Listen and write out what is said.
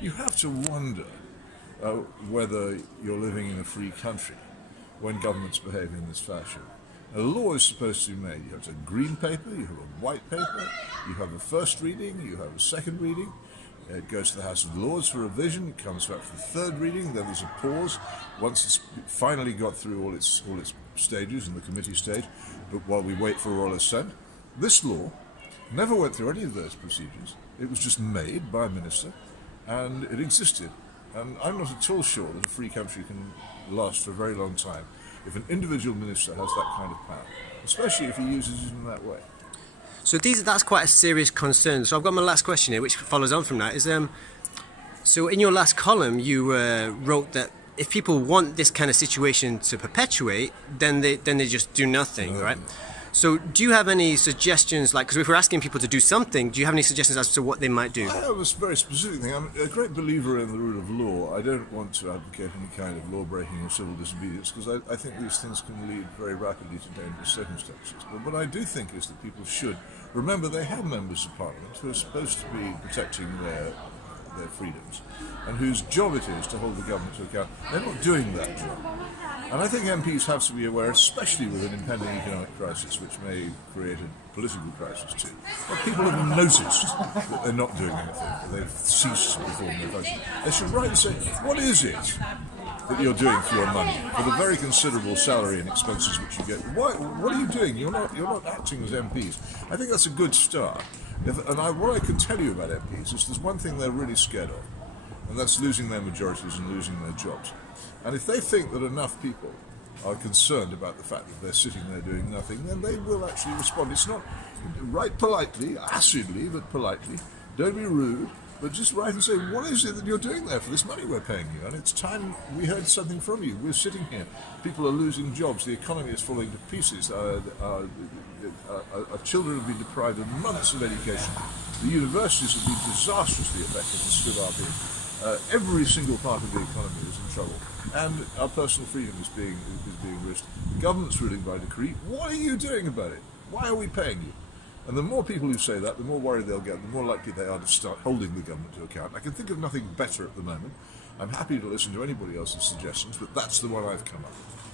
You have to wonder whether you're living in a free country when governments behave in this fashion. A law is supposed to be made. You have a green paper, you have a white paper, you have a first reading, you have a second reading. It goes to the House of Lords for revision, it comes back for the third reading, then there's a pause once it's finally got through all its stages in the committee stage, but while we wait for royal assent. This law never went through any of those procedures. It was just made by a minister, and it existed. And I'm not at all sure that a free country can last for a very long time if an individual minister has that kind of power, especially if he uses it in that way. So that's quite a serious concern. So I've got my last question here, which follows on from that. Is so in your last column, you wrote that if people want this kind of situation to perpetuate, then they just do nothing, right? So do you have any suggestions, like, because if we're asking people to do something, do you have any suggestions as to what they might do? I have a very specific thing. I'm a great believer in the rule of law. I don't want to advocate any kind of law-breaking or civil disobedience, because I think these things can lead very rapidly to dangerous circumstances. But what I do think is that people should remember they have members of Parliament who are supposed to be protecting their freedoms, and whose job it is to hold the government to account. They're not doing that job. And I think MPs have to be aware, especially with an impending economic crisis, which may create a political crisis too. But people have noticed that they're not doing anything, that they've ceased to perform their function. They should write and say, what is it that you're doing for your money, for the very considerable salary and expenses which you get? What are you doing? You're not acting as MPs. I think that's a good start. What I can tell you about MPs is there's one thing they're really scared of, and that's losing their majorities and losing their jobs. And if they think that enough people are concerned about the fact that they're sitting there doing nothing, then they will actually respond. It's not write politely, acidly, but politely. Don't be rude, but just write and say, what is it that you're doing there for this money we're paying you? And it's time we heard something from you. We're sitting here. People are losing jobs. The economy is falling to pieces. Our children have been deprived of months of education. The universities have been disastrously affected and still are being. Every single part of the economy is in trouble, and our personal freedom is being risked. The government's ruling by decree. What are you doing about it? Why are we paying you? And the more people who say that, the more worried they'll get, the more likely they are to start holding the government to account. I can think of nothing better at the moment. I'm happy to listen to anybody else's suggestions, but that's the one I've come up with.